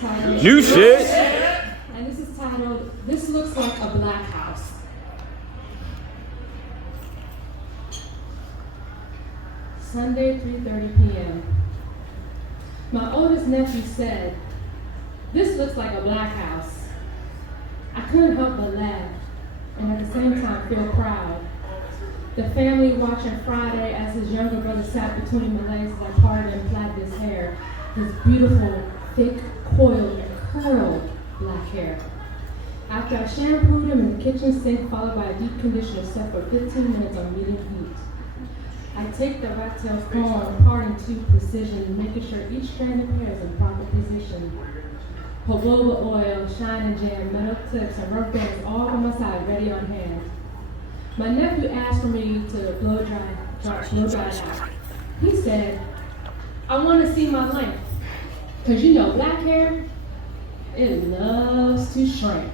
titled New shit. And this is titled, This Looks Like a Black House. Sunday, 3:30 p.m. My oldest nephew said, "This looks like a black house." I couldn't help but laugh, and at the same time feel proud. The family watching Friday as his younger brother sat between my legs as I parted and plaited his hair, his beautiful, thick, coiled, and curled black hair. After I shampooed him in the kitchen sink, followed by a deep conditioner set for 15 minutes on medium heat. I take the rat tail comb apart into precision, making sure each strand of hair is in proper position. Jojoba oil, shine and jam, metal clips, and rubber bands all on my side, ready on hand. My nephew asked for me to blow dry it out. He said, "I want to see my length, because you know black hair, it loves to shrink."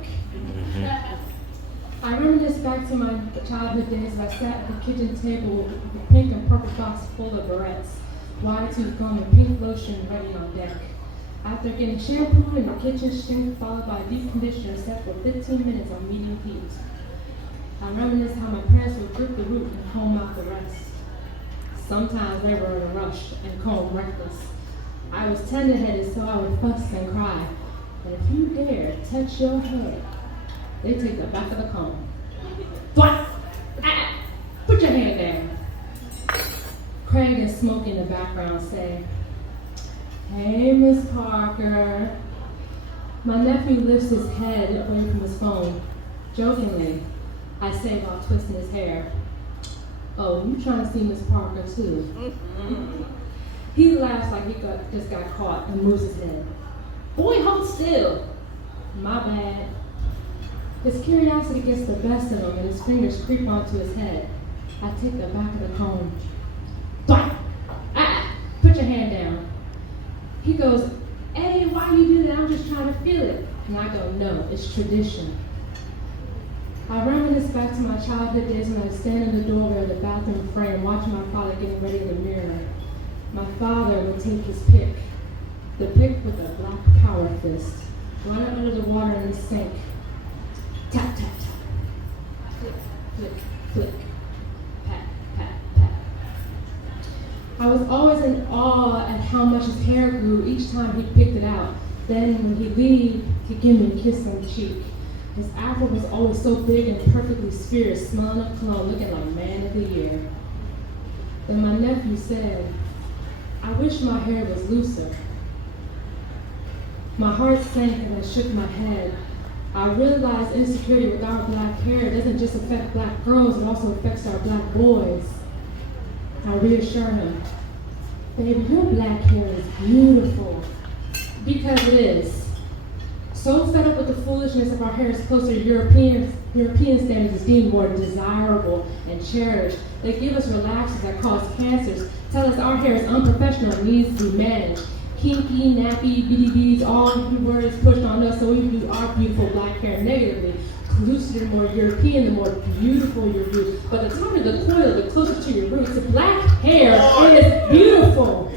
I reminisce back to my childhood days as I sat at the kitchen table with a pink and purple box full of barrettes, wide tooth comb, and pink lotion ready on deck. After getting shampooed in the kitchen sink, followed by a deep conditioner set for 15 minutes on medium heat. I reminisce how my parents would grip the root and comb out the rest. Sometimes they were in a rush and comb reckless. I was tender-headed, so I would fuss and cry. And if you dare touch your head, they take the back of the comb. What? Put your hand down. Craig and Smoke in the background say, "Hey, Miss Parker." My nephew lifts his head away from his phone. Jokingly, I say while twisting his hair, "Oh, you trying to see Miss Parker too?" He laughs like he just got caught and moves his head. "Boy, hold still." My bad. His curiosity gets the best of him and his fingers creep onto his head. I take the back of the comb. What? Put your hand down. He goes, "Hey, why you do that? I'm just trying to feel it." And I go, "No, it's tradition." I reminisce back to my childhood days when I would stand in the doorway of the bathroom frame watching my father getting ready in the mirror. My father would take his pick, the pick with a black power fist, run it under the water in the sink. Tap, tap, tap. Flick, flick, flick. Pat, pat, pat. I was always in awe at how much his hair grew each time he picked it out. Then when he'd leave, he'd give me a kiss on the cheek. His afro was always so big and perfectly spherical, smelling of cologne, looking like man of the year. Then my nephew said, "I wish my hair was looser." My heart sank as I shook my head. I realized insecurity with our black hair doesn't just affect black girls, it also affects our black boys. I reassure him, "Baby, your black hair is beautiful." Because it is. So fed up with the foolishness of our hair is closer to European standards is deemed more desirable and cherished. They give us relaxers that cause cancers, tell us our hair is unprofessional and needs to be managed. Kinky, nappy, BDBs, all the words pushed on us so we view our beautiful black hair negatively. Closer and more European, the more beautiful your roots. But the tighter the coil, the closer to your roots. The black hair is beautiful.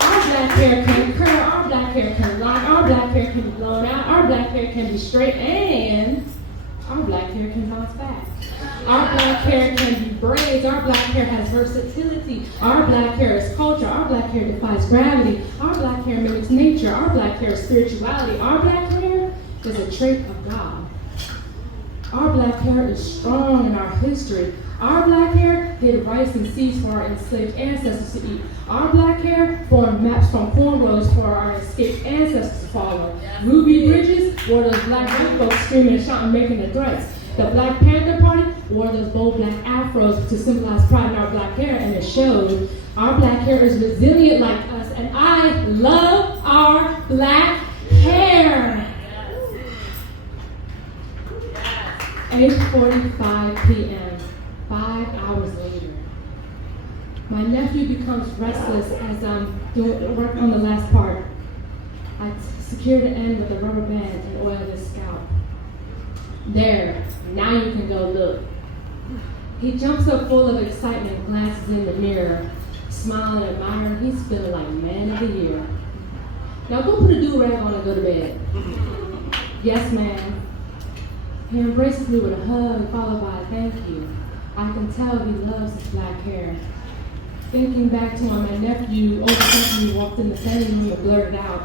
Our black hair can curl, our black hair can lie, our black hair can be blown out, our black hair can be straight, and our black hair can bounce back. Our black hair can be braids, our black hair has versatility, our black hair is culture, our black hair defies gravity, our black hair mimics nature, our black hair is spirituality, our black hair is a trait of God. Our black hair is strong in our history. Our black hair hid rice and seeds for our enslaved ancestors to eat. Our black hair formed maps from cornrows for our escaped ancestors to follow. Ruby Bridges wore those black young folks screaming and shouting, making the threats. The Black Panther Party wore those bold black afros to symbolize pride in our black hair, and it showed. Our black hair is resilient like us, and I love our black hair. 8:45 p.m., 5 hours later. My nephew becomes restless as I'm doing work on the last part. I secure the end with a rubber band and oil his scalp. There, now you can go look. He jumps up full of excitement, glances in the mirror, smiling and admiring. He's feeling like man of the year. Now go put a do-rag on and go to bed. Yes, ma'am. He embraces me with a hug, followed by a thank you. I can tell he loves his black hair. Thinking back to when my nephew overtook me, walked in the family room and blurted out,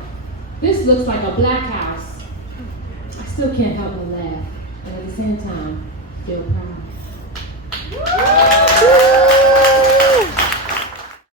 "This looks like a black house." I still can't help but laugh, and at the same time, feel proud.